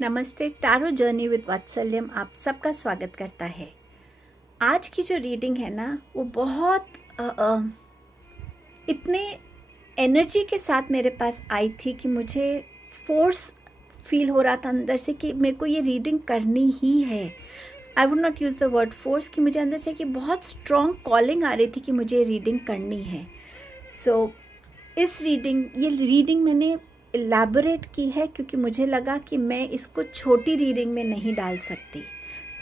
नमस्ते। Tarot journey with वात्सल्यम आप सबका स्वागत करता है। आज की जो रीडिंग है ना वो बहुत इतने एनर्जी के साथ मेरे पास आई थी कि मुझे फोर्स फील हो रहा था अंदर से कि मेरे को ये रीडिंग करनी ही है। I would not use the word force, कि मुझे अंदर से कि बहुत स्ट्रॉन्ग कॉलिंग आ रही थी कि मुझे रीडिंग करनी है। सो ये रीडिंग मैंने इलैबोरेट की है क्योंकि मुझे लगा कि मैं इसको छोटी रीडिंग में नहीं डाल सकती।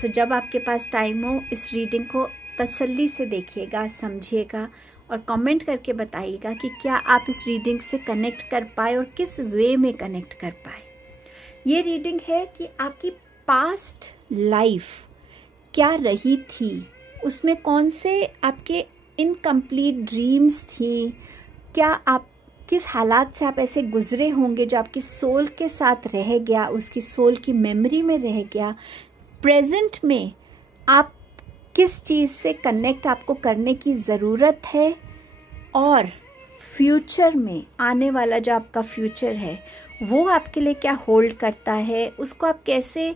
सो जब आपके पास टाइम हो इस रीडिंग को तसल्ली से देखिएगा, समझिएगा और कमेंट करके बताइएगा कि क्या आप इस रीडिंग से कनेक्ट कर पाए और किस वे में कनेक्ट कर पाए। ये रीडिंग है कि आपकी पास्ट लाइफ क्या रही थी, उसमें कौन से आपके इनकम्प्लीट ड्रीम्स थी, क्या आप किस हालात से आप ऐसे गुजरे होंगे जो आपकी सोल के साथ रह गया, उसकी सोल की मेमोरी में रह गया। प्रेजेंट में आप किस चीज़ से कनेक्ट आपको करने की ज़रूरत है और फ्यूचर में आने वाला जो आपका फ्यूचर है वो आपके लिए क्या होल्ड करता है, उसको आप कैसे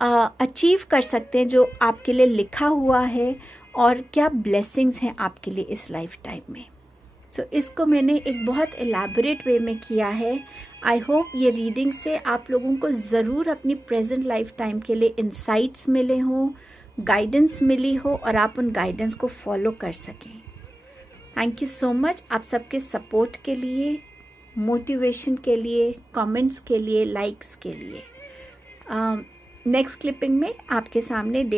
अचीव कर सकते हैं जो आपके लिए लिखा हुआ है, और क्या ब्लेसिंग्स हैं आपके लिए इस लाइफ टाइम में। सो इसको मैंने एक बहुत एलैबोरेट वे में किया है। आई होप ये रीडिंग से आप लोगों को ज़रूर अपनी प्रेजेंट लाइफ टाइम के लिए इंसाइट्स मिले हों, गाइडेंस मिली हो और आप उन गाइडेंस को फॉलो कर सकें। थैंक यू सो मच आप सबके सपोर्ट के लिए, मोटिवेशन के लिए, कमेंट्स के लिए, लाइक्स के लिए। नेक्स्ट क्लिपिंग में आपके सामने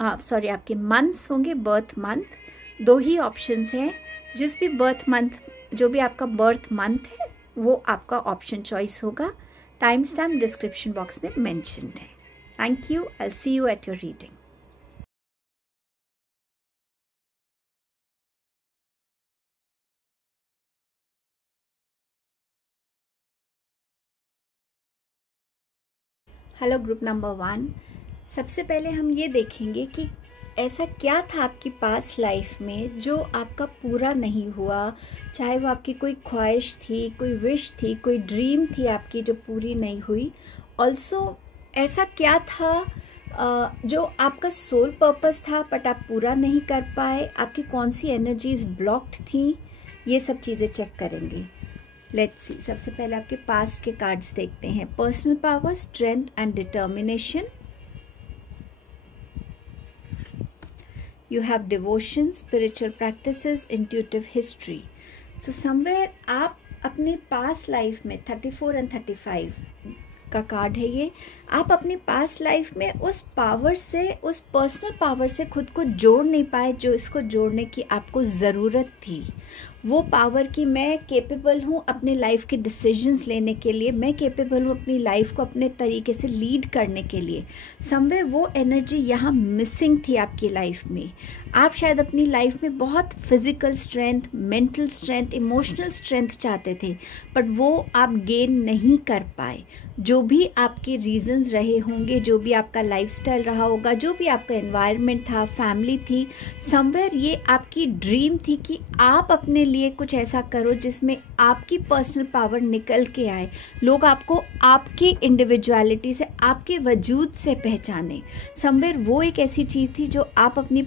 आपके मंथ्स होंगे, बर्थ मंथ। 2 ही ऑप्शंस हैं, जिस भी बर्थ मंथ, जो भी आपका बर्थ मंथ है वो आपका ऑप्शन चॉइस होगा। टाइम स्टैम्प डिस्क्रिप्शन बॉक्स में मेंशन्ड है। Thank you. I will see you at your reading. Hello group number 1। सबसे पहले हम ये देखेंगे कि ऐसा क्या था आपकी पास्ट लाइफ में जो आपका पूरा नहीं हुआ, चाहे वो आपकी कोई ख्वाहिश थी, कोई विश थी, कोई ड्रीम थी आपकी जो पूरी नहीं हुई। ऑल्सो ऐसा क्या था जो आपका सोल पर्पस था बट आप पूरा नहीं कर पाए, आपकी कौन सी एनर्जीज ब्लॉक्ड थी, ये सब चीज़ें चेक करेंगे। Let's see. सबसे पहले आपके पास्ट के कार्ड्स देखते हैं। Personal power, strength and determination. You have devotion, spiritual practices, intuitive history. So somewhere आप अपने पास्ट लाइफ में 34 and 35 का कार्ड है ये। आप अपनी पास्ट लाइफ में उस पावर से, उस पर्सनल पावर से खुद को जोड़ नहीं पाए जो इसको जोड़ने की आपको ज़रूरत थी। वो पावर की मैं केपेबल हूँ अपने लाइफ के डिसीजंस लेने के लिए, मैं केपेबल हूँ अपनी लाइफ को अपने तरीके से लीड करने के लिए। समवेयर वो एनर्जी यहाँ मिसिंग थी आपकी लाइफ में। आप शायद अपनी लाइफ में बहुत physical strength, mental strength, emotional strength चाहते थे, बट वो आप गेन नहीं कर पाए। जो भी आपके रीजंस रहे होंगे, जो भी आपका लाइफस्टाइल रहा होगा, जो भी आपका एनवायरनमेंट था, फैमिली थी, समवेयर ये आपकी ड्रीम थी कि आप अपने लिए कुछ ऐसा करो जिसमें आपकी पर्सनल पावर निकल के आए, लोग आपको आपकी इंडिविजुअलिटी से, आपके वजूद से पहचाने। समवेयर वो एक ऐसी चीज़ थी जो आप अपनी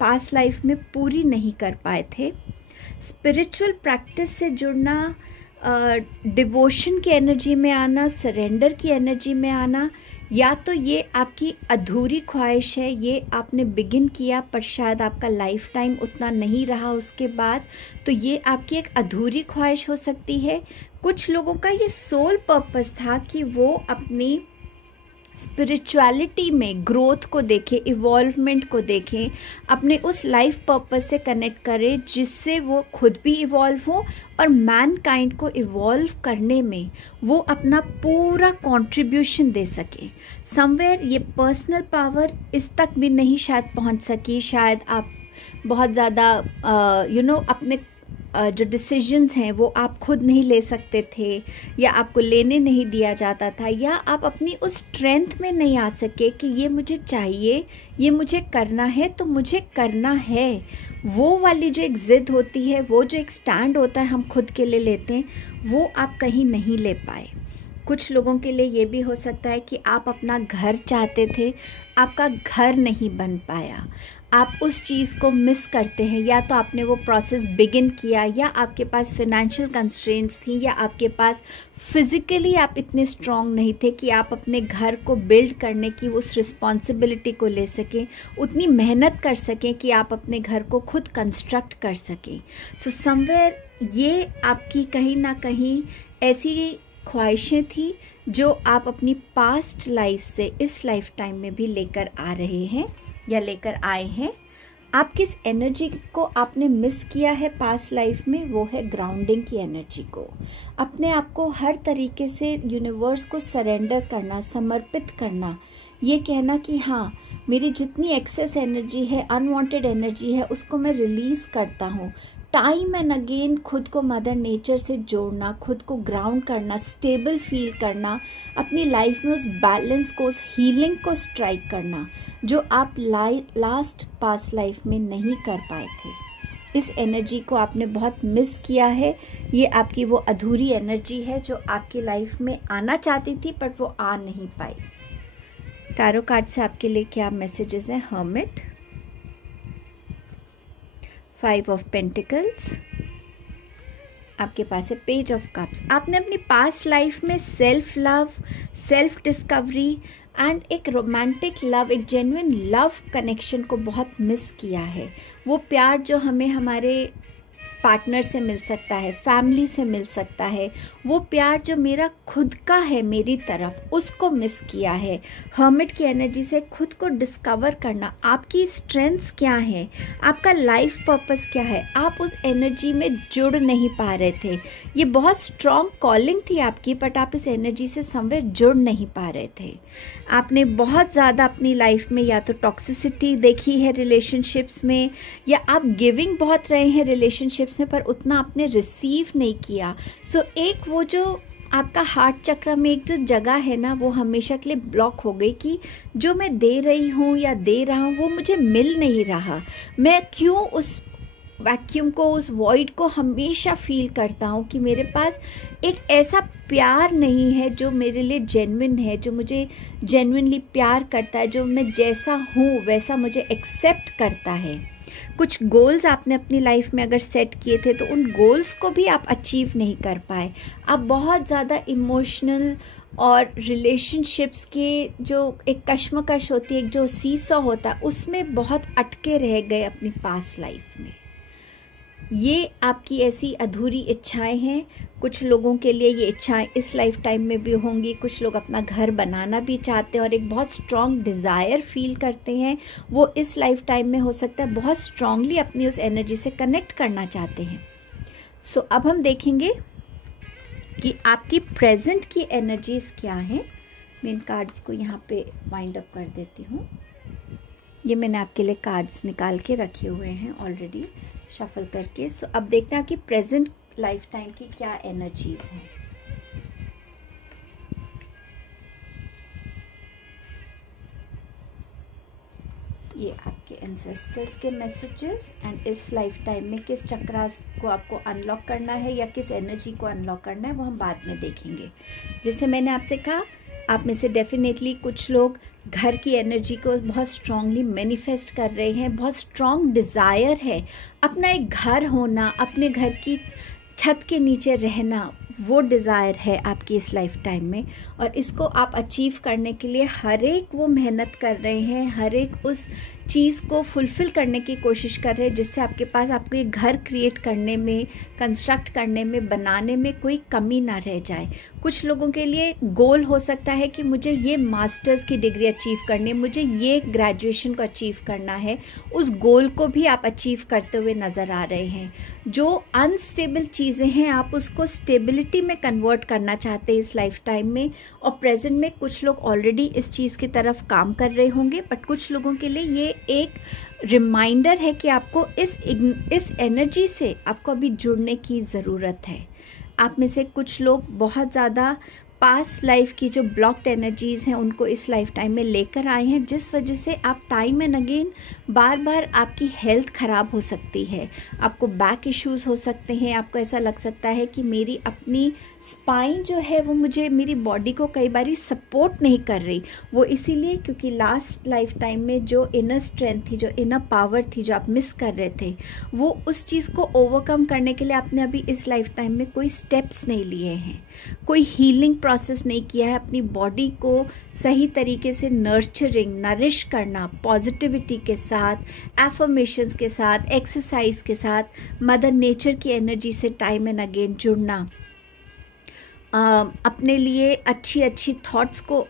पास्ट लाइफ में पूरी नहीं कर पाए थे। स्पिरिचुअल प्रैक्टिस से जुड़ना, डिवोशन की एनर्जी में आना, सरेंडर की एनर्जी में आना, या तो ये आपकी अधूरी ख्वाहिश है, ये आपने बिगिन किया पर शायद आपका लाइफ टाइम उतना नहीं रहा उसके बाद, तो ये आपकी एक अधूरी ख्वाहिश हो सकती है। कुछ लोगों का ये सोल पर्पस था कि वो अपनी स्पिरिचुअलिटी में ग्रोथ को देखें, इवॉल्वमेंट को देखें, अपने उस लाइफ पर्पस से कनेक्ट करें जिससे वो खुद भी इवॉल्व हो और मैनकाइंड को इवॉल्व करने में वो अपना पूरा कंट्रीब्यूशन दे सके। समवेयर ये पर्सनल पावर इस तक भी नहीं शायद पहुंच सकी। शायद आप बहुत ज़्यादा अपने जो डिसीजंस हैं वो आप खुद नहीं ले सकते थे, या आपको लेने नहीं दिया जाता था, या आप अपनी उस स्ट्रेंथ में नहीं आ सके कि ये मुझे चाहिए, ये मुझे करना है तो मुझे करना है। वो वाली जो एक ज़िद होती है, वो जो एक स्टैंड होता है हम खुद के लिए लेते हैं, वो आप कहीं नहीं ले पाए। कुछ लोगों के लिए ये भी हो सकता है कि आप अपना घर चाहते थे, आपका घर नहीं बन पाया, आप उस चीज़ को मिस करते हैं, या तो आपने वो प्रोसेस बिगिन किया, या आपके पास फिनेंशियल कंस्ट्रेंट्स थी, या आपके पास फिज़िकली आप इतने स्ट्रॉन्ग नहीं थे कि आप अपने घर को बिल्ड करने की उस रिस्पॉन्सिबिलिटी को ले सकें, उतनी मेहनत कर सकें कि आप अपने घर को खुद कंस्ट्रक्ट कर सकें। सो समवेयर ये आपकी कहीं ना कहीं ऐसी ख्वाहिशें थी जो आप अपनी पास्ट लाइफ से इस लाइफ टाइम में भी लेकर आ रहे हैं या लेकर आए हैं। आप किस एनर्जी को आपने मिस किया है पास्ट लाइफ में, वो है ग्राउंडिंग की एनर्जी को। अपने आप को हर तरीके से यूनिवर्स को सरेंडर करना, समर्पित करना, ये कहना कि हाँ मेरी जितनी एक्सेस एनर्जी है, अनवांटेड एनर्जी है, उसको मैं रिलीज़ करता हूँ। टाइम एंड अगेन खुद को मदर नेचर से जोड़ना, खुद को ग्राउंड करना, स्टेबल फील करना, अपनी लाइफ में उस बैलेंस को, उस हीलिंग को स्ट्राइक करना जो आप लास्ट पास्ट लाइफ में नहीं कर पाए थे। इस एनर्जी को आपने बहुत मिस किया है। ये आपकी वो अधूरी एनर्जी है जो आपकी लाइफ में आना चाहती थी बट वो आ नहीं पाई। टैरो कार्ड से आपके लिए क्या मैसेजेस हैं? हर्मिट, 5 ऑफ पेंटिकल्स, आपके पास है पेज ऑफ कप्स। आपने अपनी पास्ट लाइफ में self love, self discovery and एक रोमांटिक लव, एक जेन्युइन लव कनेक्शन को बहुत मिस किया है। वो प्यार जो हमें हमारे पार्टनर से मिल सकता है, फैमिली से मिल सकता है, वो प्यार जो मेरा खुद का है मेरी तरफ, उसको मिस किया है। हर्मिट की एनर्जी से खुद को डिस्कवर करना, आपकी स्ट्रेंथ्स क्या है, आपका लाइफ पर्पस क्या है, आप उस एनर्जी में जुड़ नहीं पा रहे थे। ये बहुत स्ट्रॉन्ग कॉलिंग थी आपकी बट आप इस एनर्जी से समवेयर जुड़ नहीं पा रहे थे। आपने बहुत ज़्यादा अपनी लाइफ में या तो टॉक्सिसिटी देखी है रिलेशनशिप्स में, या आप गिविंग बहुत रहे हैं रिलेशनशिप्स में पर उतना आपने रिसीव नहीं किया। सो एक वो जो आपका हार्ट चक्र में एक जो जगह है ना, वो हमेशा के लिए ब्लॉक हो गई कि जो मैं दे रही हूँ या दे रहा हूँ वो मुझे मिल नहीं रहा। मैं क्यों उस वैक्यूम को, उस वॉइड को हमेशा फील करता हूँ कि मेरे पास एक ऐसा प्यार नहीं है जो मेरे लिए जेन्युइन है, जो मुझे जेन्युइनली प्यार करता है, जो मैं जैसा हूँ वैसा मुझे एक्सेप्ट करता है। कुछ गोल्स आपने अपनी लाइफ में अगर सेट किए थे तो उन गोल्स को भी आप अचीव नहीं कर पाए। आप बहुत ज़्यादा इमोशनल और रिलेशनशिप्स के जो एक कश्मकश होती है, एक जो सीसॉ होता है, उसमें बहुत अटके रह गए अपनी पास्ट लाइफ में। ये आपकी ऐसी अधूरी इच्छाएं हैं। कुछ लोगों के लिए ये इच्छाएं इस लाइफ टाइम में भी होंगी। कुछ लोग अपना घर बनाना भी चाहते हैं और एक बहुत स्ट्रॉन्ग डिज़ायर फील करते हैं, वो इस लाइफ टाइम में हो सकता है बहुत स्ट्रांगली अपनी उस एनर्जी से कनेक्ट करना चाहते हैं। सो अब हम देखेंगे कि आपकी प्रेजेंट की एनर्जीज क्या हैं। मैं इन कार्ड्स को यहाँ पे वाइंड अप कर देती हूँ। ये मैंने आपके लिए कार्ड्स निकाल के रखे हुए हैं ऑलरेडी शफल करके। सो अब देखते हैं कि प्रेजेंट लाइफ टाइम की क्या एनर्जीज हैं। ये आपके एंसेस्टर्स के मैसेजेस एंड इस लाइफ टाइम में किस चक्रास को आपको अनलॉक करना है या किस एनर्जी को अनलॉक करना है वो हम बाद में देखेंगे। जैसे मैंने आपसे कहा, आप में से डेफिनेटली कुछ लोग घर की एनर्जी को बहुत स्ट्रांगली मैनिफेस्ट कर रहे हैं। बहुत स्ट्रांग डिज़ायर है अपना एक घर होना, अपने घर की छत के नीचे रहना, वो डिज़ायर है आपकी इस लाइफ टाइम में। और इसको आप अचीव करने के लिए हर एक वो मेहनत कर रहे हैं, हर एक उस चीज़ को फुलफ़िल करने की कोशिश कर रहे हैं जिससे आपके पास आपको ये घर क्रिएट करने में, कंस्ट्रक्ट करने में, बनाने में कोई कमी ना रह जाए। कुछ लोगों के लिए गोल हो सकता है कि मुझे ये मास्टर्स की डिग्री अचीव करनी है, मुझे ये ग्रेजुएशन को अचीव करना है। उस गोल को भी आप अचीव करते हुए नज़र आ रहे हैं। जो अनस्टेबल चीज़ें हैं आप उसको स्टेबिलिटी में कन्वर्ट करना चाहते हैं इस लाइफ टाइम में। और प्रेजेंट में कुछ लोग ऑलरेडी इस चीज़ की तरफ काम कर रहे होंगे, बट कुछ लोगों के लिए ये एक रिमाइंडर है कि आपको इस एनर्जी से आपको अभी जुड़ने की ज़रूरत है। आप में से कुछ लोग बहुत ज़्यादा पास्ट लाइफ की जो ब्लॉक्ड एनर्जीज़ हैं उनको इस लाइफ टाइम में लेकर आए हैं, जिस वजह से आप टाइम एंड अगेन बार बार आपकी हेल्थ ख़राब हो सकती है, आपको बैक इश्यूज़ हो सकते हैं, आपको ऐसा लग सकता है कि मेरी अपनी स्पाइन जो है वो मुझे मेरी बॉडी को कई बारी सपोर्ट नहीं कर रही। वो इसीलिए क्योंकि लास्ट लाइफ टाइम में जो इनर स्ट्रेंथ थी, जो इनर पावर थी, जो आप मिस कर रहे थे, वो उस चीज़ को ओवरकम करने के लिए आपने अभी इस लाइफ टाइम में कोई स्टेप्स नहीं लिए हैं, कोई हीलिंग प्रोसेस नहीं किया है, अपनी बॉडी को सही तरीके से नरिश करना, पॉजिटिविटी के साथ, एफर्मेशंस के साथ, एक्सरसाइज के साथ, मदर नेचर की एनर्जी से टाइम एंड अगेन जुड़ना, अपने लिए अच्छी अच्छी थॉट्स को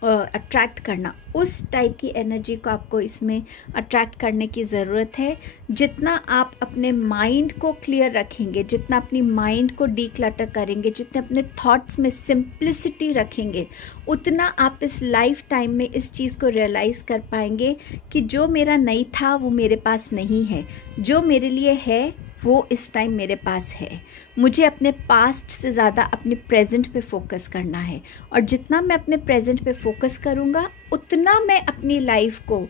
अट्रैक्ट करना, उस टाइप की एनर्जी को आपको इसमें अट्रैक्ट करने की ज़रूरत है। जितना आप अपने माइंड को क्लियर रखेंगे, जितना अपनी माइंड को डीक्लटर करेंगे, जितने अपने थॉट्स में सिंप्लिसिटी रखेंगे, उतना आप इस लाइफ टाइम में इस चीज़ को रियलाइज़ कर पाएंगे कि जो मेरा नहीं था वो मेरे पास नहीं है, जो मेरे लिए है वो इस टाइम मेरे पास है। मुझे अपने पास्ट से ज़्यादा अपने प्रेजेंट पे फोकस करना है, और जितना मैं अपने प्रेजेंट पे फोकस करूँगा उतना मैं अपनी लाइफ को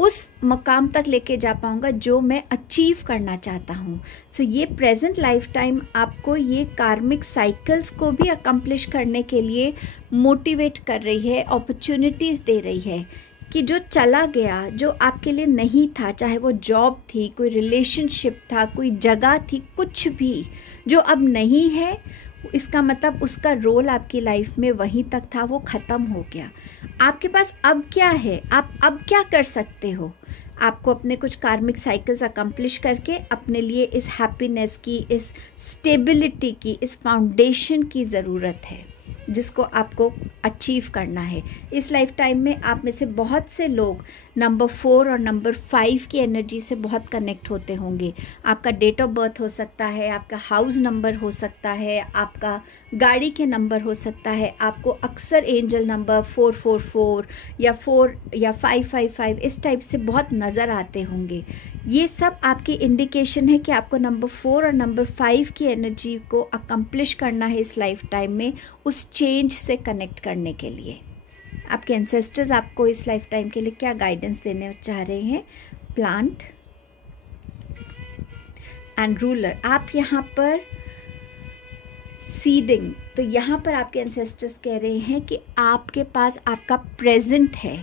उस मकाम तक लेके जा पाऊँगा जो मैं अचीव करना चाहता हूँ। सो ये प्रेजेंट लाइफ टाइम आपको ये कार्मिक साइकिल्स को भी अकम्प्लिश करने के लिए मोटिवेट कर रही है, अपॉर्चुनिटीज़ दे रही है कि जो चला गया, जो आपके लिए नहीं था, चाहे वो जॉब थी, कोई रिलेशनशिप था, कोई जगह थी, कुछ भी जो अब नहीं है, इसका मतलब उसका रोल आपकी लाइफ में वहीं तक था, वो ख़त्म हो गया। आपके पास अब क्या है, आप अब क्या कर सकते हो? आपको अपने कुछ कार्मिक साइकिल्स अकम्प्लिश करके अपने लिए इस हैप्पीनेस की, इस स्टेबिलिटी की, इस फाउंडेशन की ज़रूरत है जिसको आपको अचीव करना है। इस लाइफ टाइम में आप में से बहुत से लोग नंबर 4 और नंबर 5 की एनर्जी से बहुत कनेक्ट होते होंगे। आपका डेट ऑफ बर्थ हो सकता है, आपका हाउस नंबर हो सकता है, आपका गाड़ी के नंबर हो सकता है, आपको अक्सर एंजल नंबर 444 या 4 या 555 इस टाइप से बहुत नज़र आते होंगे। ये सब आपकी इंडिकेशन है कि आपको नंबर 4 और नंबर 5 की एनर्जी को अकम्प्लिश करना है इस लाइफ टाइम में, उस चेंज से कनेक्ट करने के लिए। आपके एंसेस्टर्स आपको इस लाइफ टाइम के लिए क्या गाइडेंस देने चाह रहे हैं? Plant and ruler. आप यहाँ पर सीडिंग, तो यहाँ पर आपके एंसेस्टर्स कह रहे हैं कि आपके पास आपका प्रेजेंट है,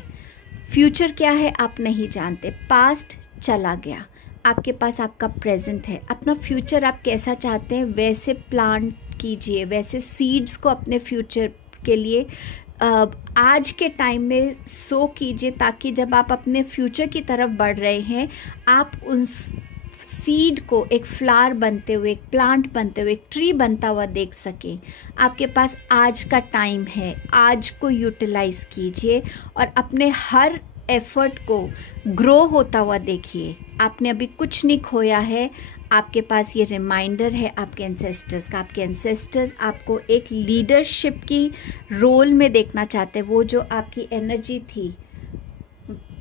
फ्यूचर क्या है आप नहीं जानते, पास्ट चला गया, आपके पास आपका प्रेजेंट है। अपना फ्यूचर आप कैसा चाहते हैं वैसे प्लांट कीजिए, वैसे सीड्स को अपने फ्यूचर के लिए आज के टाइम में सो कीजिए, ताकि जब आप अपने फ्यूचर की तरफ बढ़ रहे हैं आप उस सीड को एक फ्लावर बनते हुए, एक प्लांट बनते हुए, एक ट्री बनता हुआ देख सकें। आपके पास आज का टाइम है, आज को यूटिलाइज कीजिए और अपने हर एफर्ट को ग्रो होता हुआ देखिए। आपने अभी कुछ नहीं खोया है, आपके पास ये रिमाइंडर है आपके एंसेस्टर्स का। आपके एंसेस्टर्स आपको एक लीडरशिप की रोल में देखना चाहते हैं। वो जो आपकी एनर्जी थी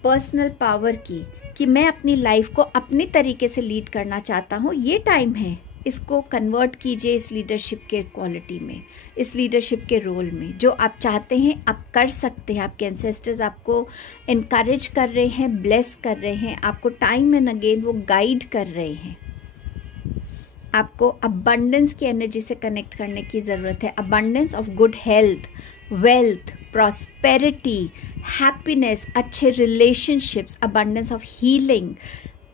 पर्सनल पावर की, कि मैं अपनी लाइफ को अपनी तरीके से लीड करना चाहता हूँ, ये टाइम है, इसको कन्वर्ट कीजिए इस लीडरशिप के क्वालिटी में, इस लीडरशिप के रोल में। जो आप चाहते हैं आप कर सकते हैं। आपके एंसेस्टर्स आपको इनकरेज कर रहे हैं, ब्लेस कर रहे हैं, आपको टाइम एंड अगेन वो गाइड कर रहे हैं। आपको अबंडेंस की एनर्जी से कनेक्ट करने की ज़रूरत है। Abundance of good health, wealth, prosperity, happiness, अच्छे relationships, abundance of healing,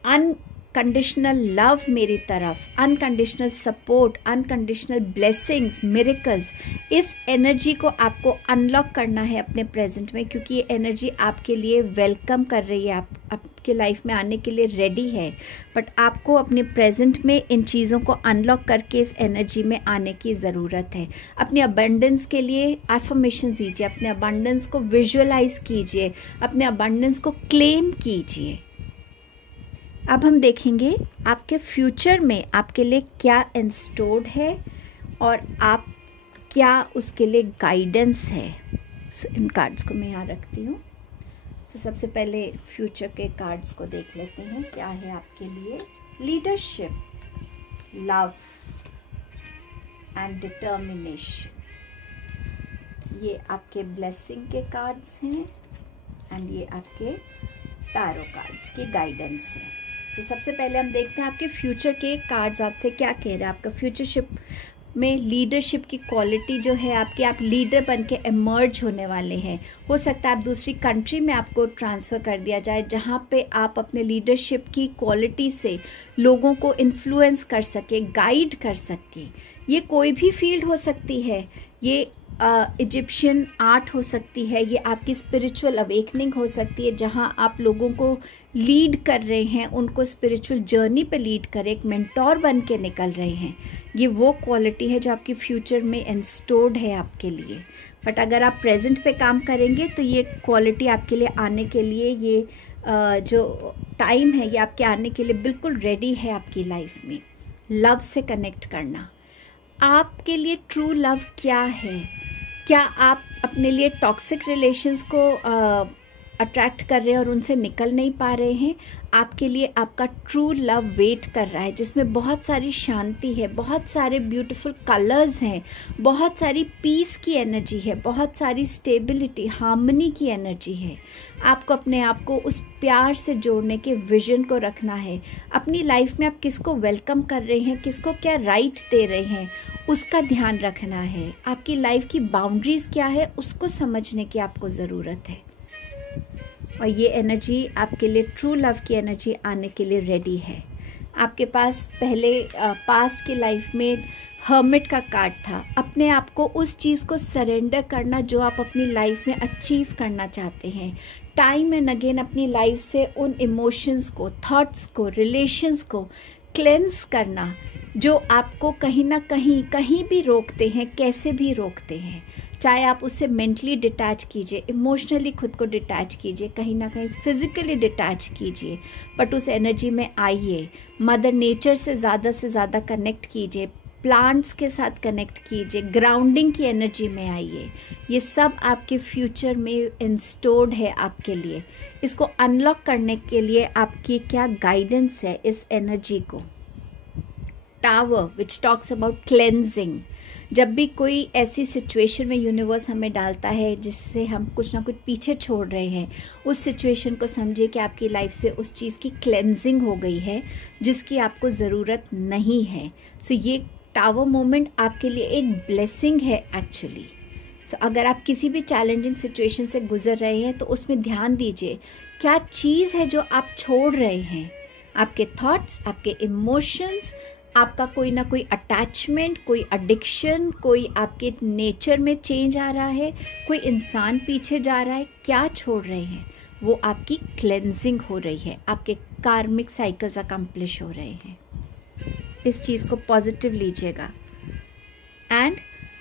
unconditional love मेरी तरफ, unconditional support, unconditional blessings, miracles. इस एनर्जी को आपको अनलॉक करना है अपने प्रेजेंट में, क्योंकि ये एनर्जी आपके लिए वेलकम कर रही है, आपके लाइफ में आने के लिए रेडी है। बट आपको अपने प्रेजेंट में इन चीज़ों को अनलॉक करके इस एनर्जी में आने की ज़रूरत है। अपने अबंडेंस के लिए एफर्मेशन दीजिए, अपने अबंडेंस को विजुअलाइज कीजिए, अपने अबंडेंस को क्लेम कीजिए। अब हम देखेंगे आपके फ्यूचर में आपके लिए क्या इंस्टोर्ड है और आप क्या उसके लिए गाइडेंस है। इन कार्ड्स को मैं यहाँ रखती हूँ। सबसे पहले फ्यूचर के कार्ड्स को देख लेते हैं, क्या है आपके लिए। Leadership, love and determination. ये आपके ब्लेसिंग के कार्ड्स हैं एंड ये आपके टारो कार्ड्स की गाइडेंस है। सो सबसे पहले हम देखते हैं आपके फ्यूचर के कार्ड्स आपसे क्या कह रहे हैं। आपका फ्यूचरशिप में लीडरशिप की क्वालिटी जो है आपकी, आप लीडर बन के इमर्ज होने वाले हैं। हो सकता है आप दूसरी कंट्री में आपको ट्रांसफ़र कर दिया जाए, जहाँ पे आप अपने लीडरशिप की क्वालिटी से लोगों को इन्फ्लुएंस कर सके, गाइड कर सके। ये कोई भी फील्ड हो सकती है, ये इजिप्शियन आर्ट हो सकती है, ये आपकी स्पिरिचुअल अवेकनिंग हो सकती है, जहाँ आप लोगों को लीड कर रहे हैं, उनको स्पिरिचुअल जर्नी पे लीड कर रहे, एक मेंटोर बन के निकल रहे हैं। ये वो क्वालिटी है जो आपकी फ्यूचर में इंस्टोर्ड है आपके लिए। बट अगर आप प्रेजेंट पे काम करेंगे तो ये क्वालिटी आपके लिए आने के लिए, ये जो टाइम है ये आपके आने के लिए बिल्कुल रेडी है आपकी लाइफ में। लव से कनेक्ट करना, आपके लिए ट्रू लव क्या है? क्या आप अपने लिए टॉक्सिक रिलेशंस को अट्रैक्ट कर रहे हैं और उनसे निकल नहीं पा रहे हैं? आपके लिए आपका ट्रू लव वेट कर रहा है, जिसमें बहुत सारी शांति है, बहुत सारे ब्यूटीफुल कलर्स हैं, बहुत सारी पीस की एनर्जी है, बहुत सारी स्टेबिलिटी, हार्मनी की एनर्जी है। आपको अपने आप को उस प्यार से जोड़ने के विजन को रखना है। अपनी लाइफ में आप किसको वेलकम कर रहे हैं, किसको क्या राइट दे रहे हैं, उसका ध्यान रखना है। आपकी लाइफ की बाउंड्रीज़ क्या है, उसको समझने की आपको ज़रूरत है। और ये एनर्जी आपके लिए ट्रू लव की एनर्जी आने के लिए रेडी है। आपके पास पहले पास्ट की लाइफ में हर्मिट का कार्ड था। अपने आप को उस चीज़ को सरेंडर करना जो आप अपनी लाइफ में अचीव करना चाहते हैं। टाइम एंड अगेन अपनी लाइफ से उन इमोशंस को, थॉट्स को, रिलेशंस को क्लेंस करना जो आपको कहीं ना कहीं भी रोकते हैं, कैसे भी रोकते हैं। चाहे आप उससे मेंटली डिटैच कीजिए, इमोशनली खुद को डिटैच कीजिए, कहीं ना कहीं फिज़िकली डिटैच कीजिए, बट उस एनर्जी में आइए। मदर नेचर से ज़्यादा कनेक्ट कीजिए, प्लांट्स के साथ कनेक्ट कीजिए, ग्राउंडिंग की एनर्जी में आइए। ये सब आपके फ्यूचर में इंस्टोर्ड है आपके लिए। इसको अनलॉक करने के लिए आपकी क्या गाइडेंस है इस एनर्जी को? Tower which talks about cleansing. जब भी कोई ऐसी सिचुएशन में यूनिवर्स हमें डालता है जिससे हम कुछ ना कुछ पीछे छोड़ रहे हैं, उस सिचुएशन को समझिए कि आपकी लाइफ से उस चीज़ की क्लेंजिंग हो गई है जिसकी आपको ज़रूरत नहीं है। सो ये टावर मोमेंट आपके लिए एक ब्लेसिंग है एक्चुअली। सो अगर आप किसी भी चैलेंजिंग सिचुएशन से गुजर रहे हैं तो उसमें ध्यान दीजिए क्या चीज़ है जो आप छोड़ रहे हैं। आपके थॉट्स, आपके इमोशंस, आपका कोई ना कोई अटैचमेंट, कोई एडिक्शन, कोई आपके नेचर में चेंज आ रहा है, कोई इंसान पीछे जा रहा है, क्या छोड़ रहे हैं? वो आपकी क्लेंजिंग हो रही है, आपके कार्मिक साइकिल्स अकम्प्लिश हो रहे हैं। इस चीज़ को पॉजिटिव लीजिएगा एंड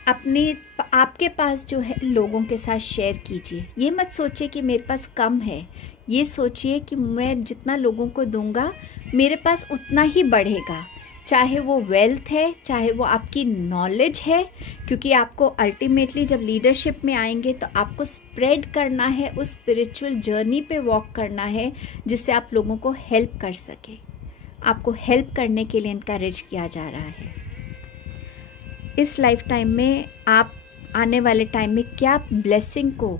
आपके पास जो है लोगों के साथ शेयर कीजिए। ये मत सोचिए कि मेरे पास कम है, ये सोचिए कि मैं जितना लोगों को दूंगा मेरे पास उतना ही बढ़ेगा। चाहे वो वेल्थ है, चाहे वो आपकी नॉलेज है, क्योंकि आपको अल्टीमेटली जब लीडरशिप में आएंगे तो आपको स्प्रेड करना है, उस स्पिरिचुअल जर्नी पे वॉक करना है जिससे आप लोगों को हेल्प कर सके। आपको हेल्प करने के लिए इनकरेज किया जा रहा है। इस लाइफ टाइम में आप आने वाले टाइम में क्या ब्लेसिंग को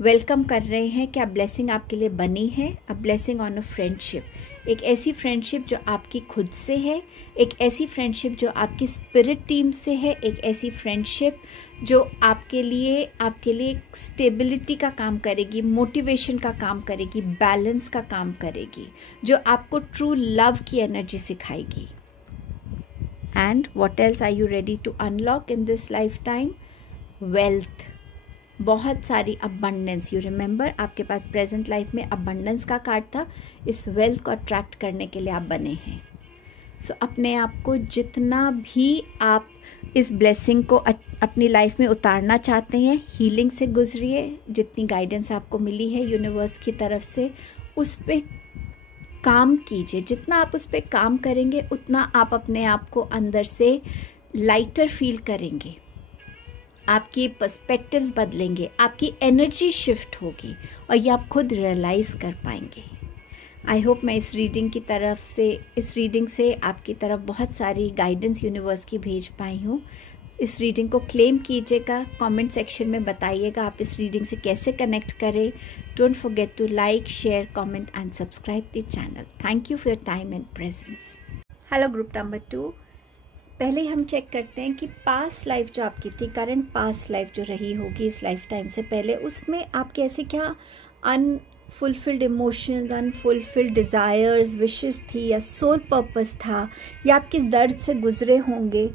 वेलकम कर रहे हैं, क्या ब्लेसिंग आपके लिए बनी है? A blessing on a friendship, एक ऐसी फ्रेंडशिप जो आपकी खुद से है, एक ऐसी फ्रेंडशिप जो आपकी स्पिरिट टीम से है, एक ऐसी फ्रेंडशिप जो आपके लिए स्टेबिलिटी का काम करेगी, मोटिवेशन का काम करेगी, बैलेंस का काम करेगी, जो आपको ट्रू लव की एनर्जी सिखाएगी। And what else are you ready to unlock in this lifetime? Wealth, बहुत सारी अबंडेंस। यू रिमेंबर आपके पास प्रेजेंट लाइफ में अबंडेंस का कार्ड था, इस वेल्थ को अट्रैक्ट करने के लिए आप बने हैं। सो अपने आप को जितना भी आप इस ब्लेसिंग को अपनी लाइफ में उतारना चाहते हैं, हीलिंग से गुजरिए। जितनी गाइडेंस आपको मिली है यूनिवर्स की तरफ से उस पर काम कीजिए। जितना आप उस पर काम करेंगे उतना आप अपने आप को अंदर से लाइटर फील करेंगे, आपकी पर्सपेक्टिव्स बदलेंगे, आपकी एनर्जी शिफ्ट होगी और ये आप खुद रियलाइज़ कर पाएंगे। आई होप मैं इस रीडिंग से आपकी तरफ बहुत सारी गाइडेंस यूनिवर्स की भेज पाई हूँ। इस रीडिंग को क्लेम कीजिएगा, कमेंट सेक्शन में बताइएगा आप इस रीडिंग से कैसे कनेक्ट करें। Don't forget to like, share, comment and subscribe the channel. Thank you for your time and presence. Hello group number 2, पहले हम चेक करते हैं कि पास्ट लाइफ जो आपकी थी, करंट पास्ट लाइफ जो रही होगी इस लाइफ टाइम से पहले, उसमें आपके ऐसे क्या unfulfilled emotions, unfulfilled desires, wishes थी, या सोल पर्पस था, या आप किस दर्द से गुजरे होंगे,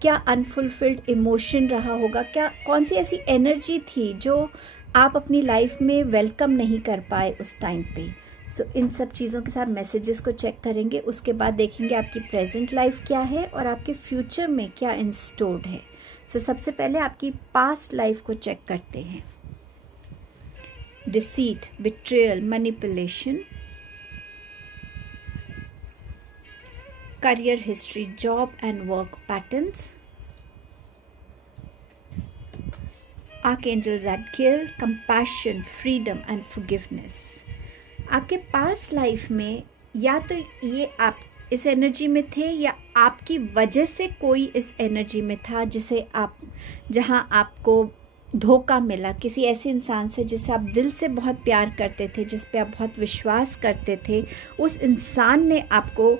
क्या अनफुलफिल्ड इमोशन रहा होगा, क्या कौन सी ऐसी एनर्जी थी जो आप अपनी लाइफ में वेलकम नहीं कर पाए उस टाइम पे। सो इन सब चीज़ों के साथ मैसेजेस को चेक करेंगे। उसके बाद देखेंगे आपकी प्रेजेंट लाइफ क्या है और आपके फ्यूचर में क्या इंस्टोर्ड है। सो सबसे पहले आपकी पास्ट लाइफ को चेक करते हैं। Deceit, betrayal, manipulation, career history, job and work patterns, Archangel Zadkiel, compassion, freedom and forgiveness। आपके पास लाइफ में या तो ये आप इस एनर्जी में थे या आपकी वजह से कोई इस एनर्जी में था जिसे आप, जहाँ आपको धोखा मिला किसी ऐसे इंसान से जिससे आप दिल से बहुत प्यार करते थे, जिस पे आप बहुत विश्वास करते थे, उस इंसान ने आपको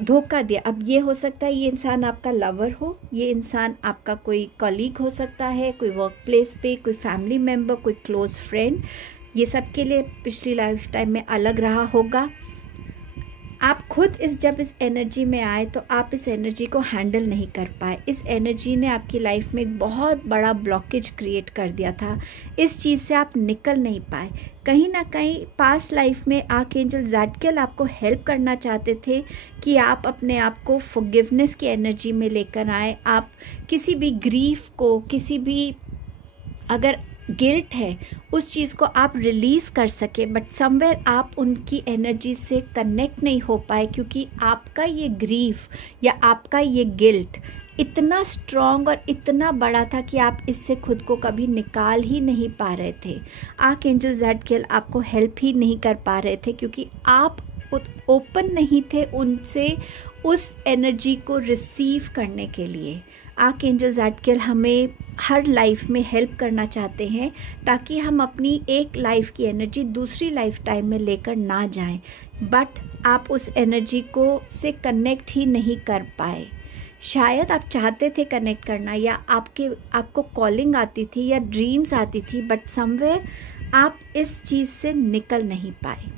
धोखा दिया। अब ये हो सकता है ये इंसान आपका लवर हो, ये इंसान आपका कोई कॉलीग हो सकता है, कोई वर्क प्लेस पे, कोई फैमिली मेम्बर, कोई क्लोज फ्रेंड। ये सब के लिए पिछली लाइफ टाइम में अलग रहा होगा। आप खुद जब इस एनर्जी में आए तो आप इस एनर्जी को हैंडल नहीं कर पाए। इस एनर्जी ने आपकी लाइफ में एक बहुत बड़ा ब्लॉकेज क्रिएट कर दिया था। इस चीज़ से आप निकल नहीं पाए। कहीं ना कहीं पास्ट लाइफ में आर्कएंजल ज़ाडकिएल आपको हेल्प करना चाहते थे कि आप अपने आप को फॉरगिवनेस की एनर्जी में लेकर आए। आप किसी भी ग्रीफ को, किसी भी अगर गिल्ट है उस चीज़ को आप रिलीज़ कर सके, बट समवेयर आप उनकी एनर्जी से कनेक्ट नहीं हो पाए क्योंकि आपका ये ग्रीफ या आपका ये गिल्ट इतना स्ट्रॉन्ग और इतना बड़ा था कि आप इससे खुद को कभी निकाल ही नहीं पा रहे थे। आर्कएंजल ज़ाडकिएल आपको हेल्प ही नहीं कर पा रहे थे क्योंकि आप ओपन नहीं थे उनसे उस एनर्जी को रिसीव करने के लिए। आर्कएंजल ज़ाडकिएल हमें हर लाइफ में हेल्प करना चाहते हैं ताकि हम अपनी एक लाइफ की एनर्जी दूसरी लाइफ टाइम में लेकर ना जाएं, बट आप उस एनर्जी को से कनेक्ट ही नहीं कर पाए। शायद आप चाहते थे कनेक्ट करना या आपको कॉलिंग आती थी या ड्रीम्स आती थी, बट समवेयर आप इस चीज़ से निकल नहीं पाए।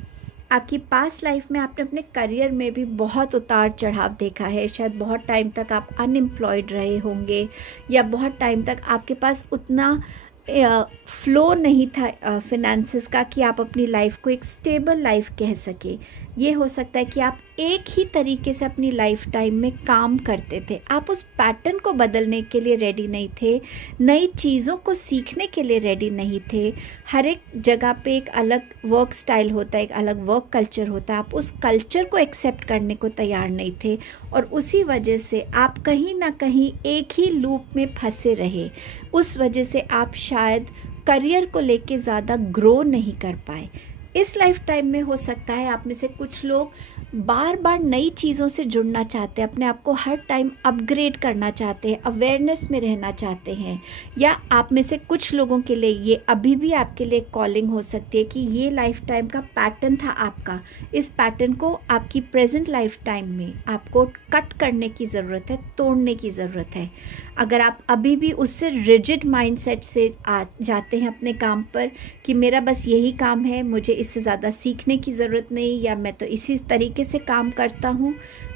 आपकी पास्ट लाइफ में आपने अपने करियर में भी बहुत उतार चढ़ाव देखा है। शायद बहुत टाइम तक आप अनएम्प्लॉयड रहे होंगे या बहुत टाइम तक आपके पास उतना फ्लो नहीं था फिनेंसेस का कि आप अपनी लाइफ को एक स्टेबल लाइफ कह सके। ये हो सकता है कि आप एक ही तरीके से अपनी लाइफ टाइम में काम करते थे। आप उस पैटर्न को बदलने के लिए रेडी नहीं थे, नई चीज़ों को सीखने के लिए रेडी नहीं थे। हर एक जगह पे एक अलग वर्क स्टाइल होता है, एक अलग वर्क कल्चर होता है। आप उस कल्चर को एक्सेप्ट करने को तैयार नहीं थे और उसी वजह से आप कहीं ना कहीं एक ही लूप में फंसे रहे। उस वजह से आप शायद करियर को लेके ज़्यादा ग्रो नहीं कर पाए। इस लाइफ टाइम में हो सकता है आप में से कुछ लोग बार बार नई चीज़ों से जुड़ना चाहते हैं, अपने आप को हर टाइम अपग्रेड करना चाहते हैं, अवेयरनेस में रहना चाहते हैं, या आप में से कुछ लोगों के लिए ये अभी भी आपके लिए कॉलिंग हो सकती है कि ये लाइफ टाइम का पैटर्न था आपका। इस पैटर्न को आपकी प्रेजेंट लाइफ टाइम में आपको कट करने की ज़रूरत है, तोड़ने की ज़रूरत है। अगर आप अभी भी उससे रिजिड माइंडसेट से जाते हैं अपने काम पर कि मेरा बस यही काम है, मुझे इससे ज़्यादा सीखने की ज़रूरत नहीं, या मैं तो इसी तरीके से काम करता हूँ,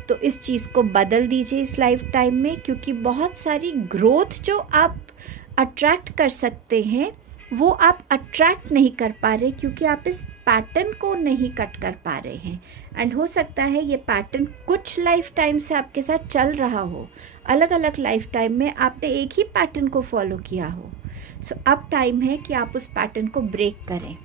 तो इस चीज़ को बदल दीजिए इस लाइफ टाइम में। क्योंकि बहुत सारी ग्रोथ जो आप अट्रैक्ट कर सकते हैं वो आप अट्रैक्ट नहीं कर पा रहे क्योंकि आप इस पैटर्न को नहीं कट कर पा रहे हैं। एंड हो सकता है ये पैटर्न कुछ लाइफ टाइम से आपके साथ चल रहा हो, अलग अलग लाइफ टाइम में आपने एक ही पैटर्न को फॉलो किया हो। सो अब टाइम है कि आप उस पैटर्न को ब्रेक करें।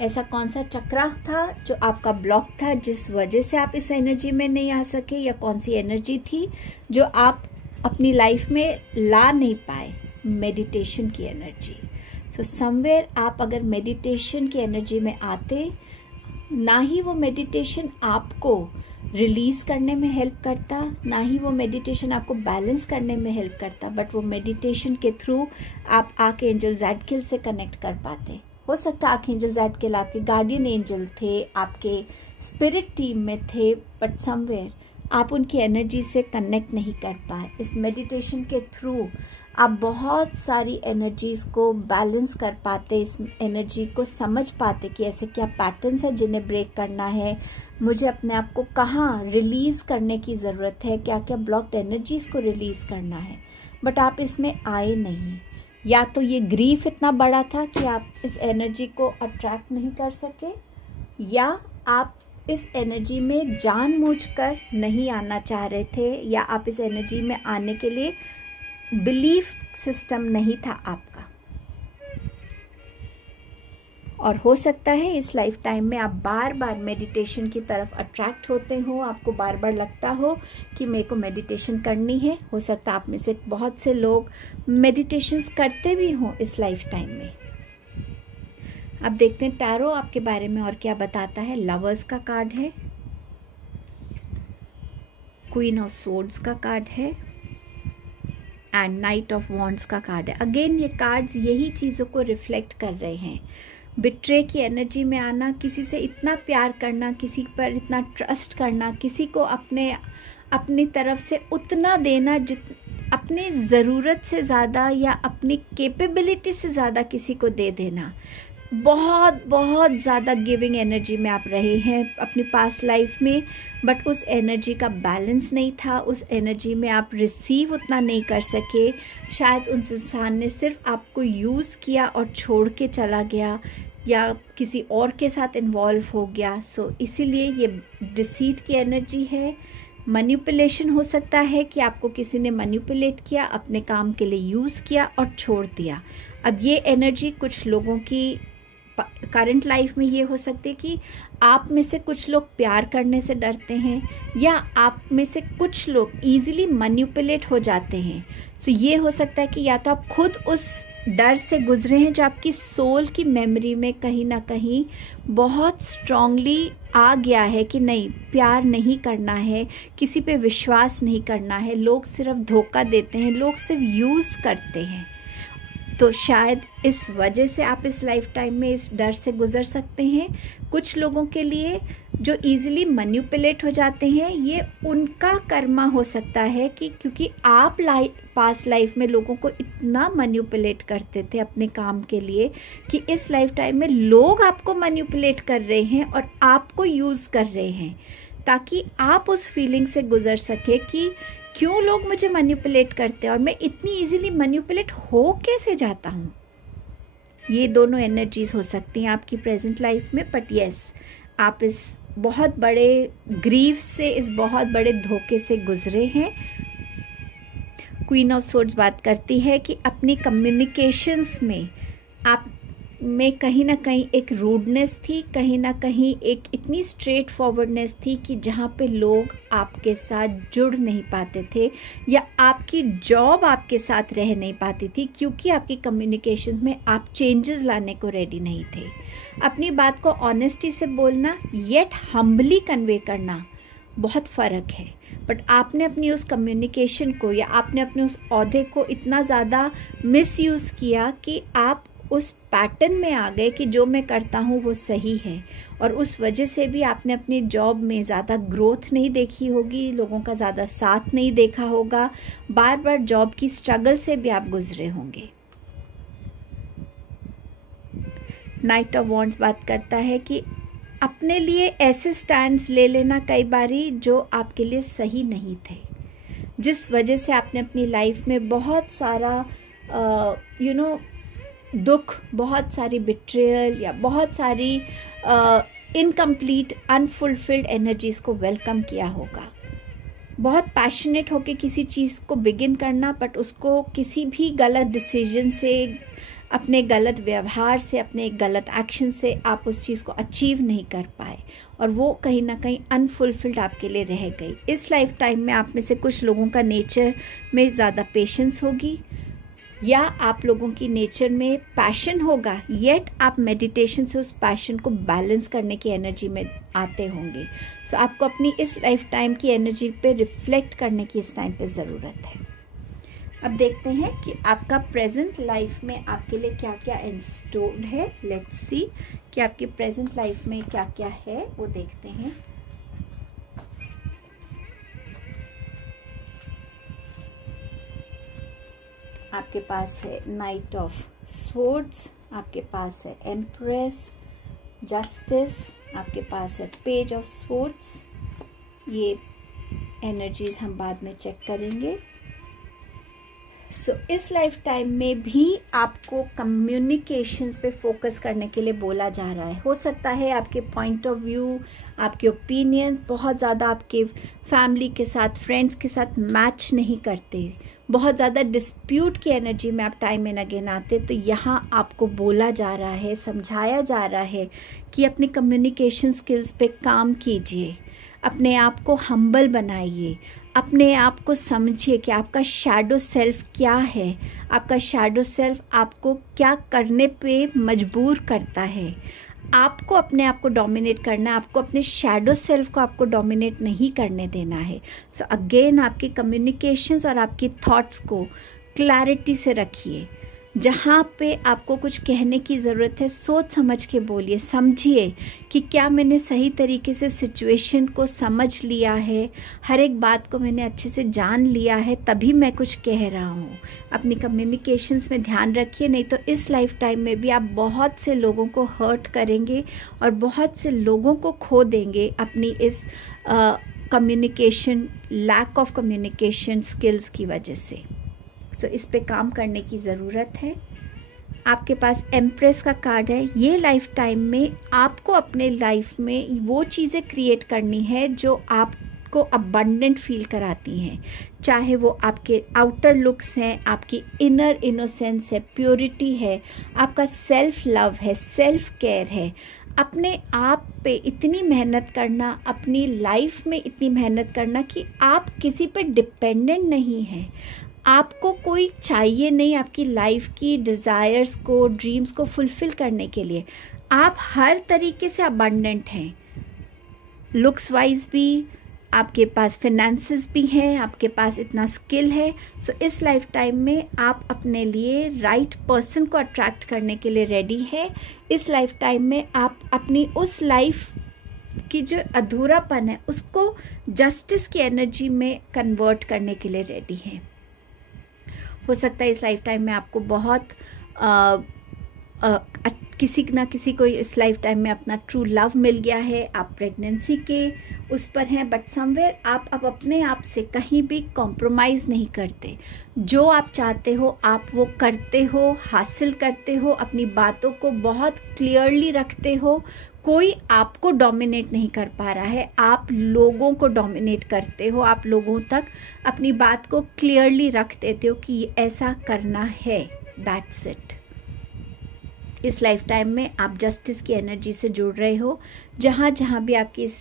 ऐसा कौन सा चक्र था जो आपका ब्लॉक था जिस वजह से आप इस एनर्जी में नहीं आ सके, या कौन सी एनर्जी थी जो आप अपनी लाइफ में ला नहीं पाए? मेडिटेशन की एनर्जी। सो समवेयर आप अगर मेडिटेशन की एनर्जी में आते, ना ही वो मेडिटेशन आपको रिलीज़ करने में हेल्प करता, ना ही वो मेडिटेशन आपको बैलेंस करने में हेल्प करता, बट वो मेडिटेशन के थ्रू आप आर्कएंजल ज़ैडकिल से कनेक्ट कर पाते। हो सकता है आर्कएंजल ज़ैडकिल आपके गार्डियन एंजल थे, आपके स्पिरिट टीम में थे, बट समवेयर आप उनकी एनर्जी से कनेक्ट नहीं कर पाए। इस मेडिटेशन के थ्रू आप बहुत सारी एनर्जीज़ को बैलेंस कर पाते, इस एनर्जी को समझ पाते कि ऐसे क्या पैटर्न्स हैं जिन्हें ब्रेक करना है, मुझे अपने आप को कहाँ रिलीज़ करने की ज़रूरत है, क्या क्या ब्लॉक्ड एनर्जीज़ को रिलीज़ करना है। बट आप इसमें आए नहीं, या तो ये ग्रीफ इतना बड़ा था कि आप इस एनर्जी को अट्रैक्ट नहीं कर सके, या आप इस एनर्जी में जानबूझकर नहीं आना चाह रहे थे, या आप इस एनर्जी में आने के लिए बिलीफ सिस्टम नहीं था आपका। और हो सकता है इस लाइफ टाइम में आप बार बार मेडिटेशन की तरफ अट्रैक्ट होते हो, आपको बार बार लगता हो कि मेरे को मेडिटेशन करनी है। हो सकता है आप में से बहुत से लोग मेडिटेशंस करते भी हों इस लाइफ टाइम में। अब देखते हैं टैरो आपके बारे में और क्या बताता है। लवर्स का कार्ड है, क्वीन ऑफ सोर्ड्स का कार्ड है एंड नाइट ऑफ वॉन्ड्स का कार्ड है। अगेन ये कार्ड्स यही चीज़ों को रिफ्लेक्ट कर रहे हैं। बिट्रे की एनर्जी में आना, किसी से इतना प्यार करना, किसी पर इतना ट्रस्ट करना, किसी को अपनी तरफ से उतना देना अपनी ज़रूरत से ज़्यादा या अपनी कैपेबिलिटी से ज़्यादा किसी को दे देना। बहुत बहुत ज़्यादा गिविंग एनर्जी में आप रहे हैं अपनी पास्ट लाइफ में, बट उस एनर्जी का बैलेंस नहीं था, उस एनर्जी में आप रिसीव उतना नहीं कर सके। शायद उस इंसान ने सिर्फ आपको यूज़ किया और छोड़ के चला गया, या किसी और के साथ इन्वॉल्व हो गया। सो इसीलिए ये डिसीट की एनर्जी है। मैनिपुलेशन हो सकता है कि आपको किसी ने मैनिपुलेट किया, अपने काम के लिए यूज़ किया और छोड़ दिया। अब ये एनर्जी कुछ लोगों की करंट लाइफ में ये हो सकती है कि आप में से कुछ लोग प्यार करने से डरते हैं, या आप में से कुछ लोग इजीली मैनिपुलेट हो जाते हैं। सो ये हो सकता है कि या तो आप खुद उस डर से गुजरे हैं जो आपकी सोल की मेमोरी में कहीं ना कहीं बहुत स्ट्रांगली आ गया है कि नहीं, प्यार नहीं करना है, किसी पे विश्वास नहीं करना है, लोग सिर्फ धोखा देते हैं, लोग सिर्फ यूज़ करते हैं। तो शायद इस वजह से आप इस लाइफ टाइम में इस डर से गुज़र सकते हैं। कुछ लोगों के लिए जो इजीली मैनिपुलेट हो जाते हैं, ये उनका कर्मा हो सकता है कि क्योंकि आप पास्ट लाइफ में लोगों को इतना मैनिपुलेट करते थे अपने काम के लिए कि इस लाइफ टाइम में लोग आपको मैनिपुलेट कर रहे हैं और आपको यूज़ कर रहे हैं, ताकि आप उस फीलिंग से गुज़र सके कि क्यों लोग मुझे मैनिपुलेट करते हैं और मैं इतनी इजीली मैनिपुलेट हो कैसे जाता हूँ। ये दोनों एनर्जीज हो सकती हैं आपकी प्रेजेंट लाइफ में। बट यस, आप इस बहुत बड़े ग्रीफ से, इस बहुत बड़े धोखे से गुजरे हैं। क्वीन ऑफ सोर्ड्स बात करती है कि अपनी कम्युनिकेशंस में आप में कहीं ना कहीं एक रूडनेस थी, कहीं ना कहीं एक इतनी स्ट्रेट फॉरवर्डनेस थी कि जहाँ पे लोग आपके साथ जुड़ नहीं पाते थे, या आपकी जॉब आपके साथ रह नहीं पाती थी, क्योंकि आपकी कम्युनिकेशंस में आप चेंजेस लाने को रेडी नहीं थे। अपनी बात को ऑनेस्टी से बोलना येट हम्बली कन्वे करना बहुत फ़र्क है। बट आपने अपनी उस कम्युनिकेशन को या आपने अपने उस ओहदे को इतना ज़्यादा मिसयूज़ किया कि आप उस पैटर्न में आ गए कि जो मैं करता हूँ वो सही है, और उस वजह से भी आपने अपनी जॉब में ज़्यादा ग्रोथ नहीं देखी होगी, लोगों का ज़्यादा साथ नहीं देखा होगा, बार बार जॉब की स्ट्रगल से भी आप गुजरे होंगे। नाइट ऑफ वॉन्ड्स बात करता है कि अपने लिए ऐसे स्टैंड्स ले लेना कई बारी जो आपके लिए सही नहीं थे, जिस वजह से आपने अपनी लाइफ में बहुत सारा दुख, बहुत सारी बिट्रेयल या बहुत सारी इनकम्प्लीट अनफुलफिल्ड एनर्जीज़ को वेलकम किया होगा। बहुत पैशनेट होके किसी चीज़ को बिगिन करना, बट उसको किसी भी गलत डिसीजन से, अपने गलत व्यवहार से, अपने गलत एक्शन से आप उस चीज़ को अचीव नहीं कर पाए, और वो कहीं ना कहीं अनफुलफिल्ड आपके लिए रह गई। इस लाइफ टाइम में आप में से कुछ लोगों का नेचर में ज़्यादा पेशेंस होगी, या आप लोगों की नेचर में पैशन होगा, येट आप मेडिटेशन से उस पैशन को बैलेंस करने की एनर्जी में आते होंगे। सो आपको अपनी इस लाइफ टाइम की एनर्जी पे रिफ्लेक्ट करने की इस टाइम पे ज़रूरत है। अब देखते हैं कि आपका प्रेजेंट लाइफ में आपके लिए क्या क्या इंस्टोर्ड है। लेट्स सी कि आपकी प्रेजेंट लाइफ में क्या क्या है, वो देखते हैं। आपके पास है नाइट ऑफ स्वॉर्ड्स, आपके पास है एम्प्रेस, जस्टिस, आपके पास है पेज ऑफ स्वॉर्ड्स। ये एनर्जीज हम बाद में चेक करेंगे। इस लाइफ टाइम में भी आपको कम्युनिकेशंस पे फोकस करने के लिए बोला जा रहा है। हो सकता है आपके पॉइंट ऑफ व्यू, आपके ओपिनियंस बहुत ज़्यादा आपके फैमिली के साथ, फ्रेंड्स के साथ मैच नहीं करते, बहुत ज़्यादा डिस्प्यूट की एनर्जी में आप टाइम एंड अगेन आते, तो यहाँ आपको बोला जा रहा है, समझाया जा रहा है कि अपनी कम्युनिकेशन स्किल्स पे काम कीजिए, अपने आप को हम्बल बनाइए, अपने आप को समझिए कि आपका शैडो सेल्फ क्या है, आपका शैडो सेल्फ आपको क्या करने पे मजबूर करता है। आपको अपने आप को डोमिनेट करना है, आपको अपने शैडो सेल्फ को आपको डोमिनेट नहीं करने देना है। सो अगेन आपकी कम्युनिकेशंस और आपकी थॉट्स को क्लैरिटी से रखिए। जहाँ पे आपको कुछ कहने की ज़रूरत है, सोच समझ के बोलिए, समझिए कि क्या मैंने सही तरीके से सिचुएशन को समझ लिया है, हर एक बात को मैंने अच्छे से जान लिया है, तभी मैं कुछ कह रहा हूँ। अपनी कम्युनिकेशंस में ध्यान रखिए, नहीं तो इस लाइफ टाइम में भी आप बहुत से लोगों को हर्ट करेंगे और बहुत से लोगों को खो देंगे अपनी इस communication, lack of communication skills की वजह से। सो इस पे काम करने की ज़रूरत है। आपके पास एम्प्रेस का कार्ड है। ये लाइफ टाइम में आपको अपने लाइफ में वो चीज़ें क्रिएट करनी है जो आपको अबंडेंट फील कराती हैं, चाहे वो आपके आउटर लुक्स हैं, आपकी इनर इनोसेंस है, प्योरिटी है, आपका सेल्फ लव है, सेल्फ केयर है। अपने आप पे इतनी मेहनत करना, अपनी लाइफ में इतनी मेहनत करना कि आप किसी पे डिपेंडेंट नहीं हैं, आपको कोई चाहिए नहीं आपकी लाइफ की डिज़ायर्स को, ड्रीम्स को फुलफ़िल करने के लिए। आप हर तरीके से अबंडेंट हैं, लुक्स वाइज भी, आपके पास फिनेंसेस भी हैं, आपके पास इतना स्किल है। सो इस लाइफ टाइम में आप अपने लिए राइट पर्सन को अट्रैक्ट करने के लिए रेडी हैं। इस लाइफ टाइम में आप अपनी उस लाइफ की जो अधूरापन है उसको जस्टिस की एनर्जी में कन्वर्ट करने के लिए रेडी हैं। हो सकता है इस लाइफ टाइम में आपको बहुत किसी ना किसी को इस लाइफ टाइम में अपना ट्रू लव मिल गया है, आप प्रेगनेंसी के उस पर हैं, बट समवेयर आप अब अपने आप से कहीं भी कॉम्प्रोमाइज़ नहीं करते। जो आप चाहते हो आप वो करते हो, हासिल करते हो, अपनी बातों को बहुत क्लियरली रखते हो। कोई आपको डोमिनेट नहीं कर पा रहा है, आप लोगों को डोमिनेट करते हो, आप लोगों तक अपनी बात को क्लियरली रख देते हो कि ऐसा करना है, दैट्स इट। इस लाइफ टाइम में आप जस्टिस की एनर्जी से जुड़ रहे हो। जहाँ जहाँ भी आपकी इस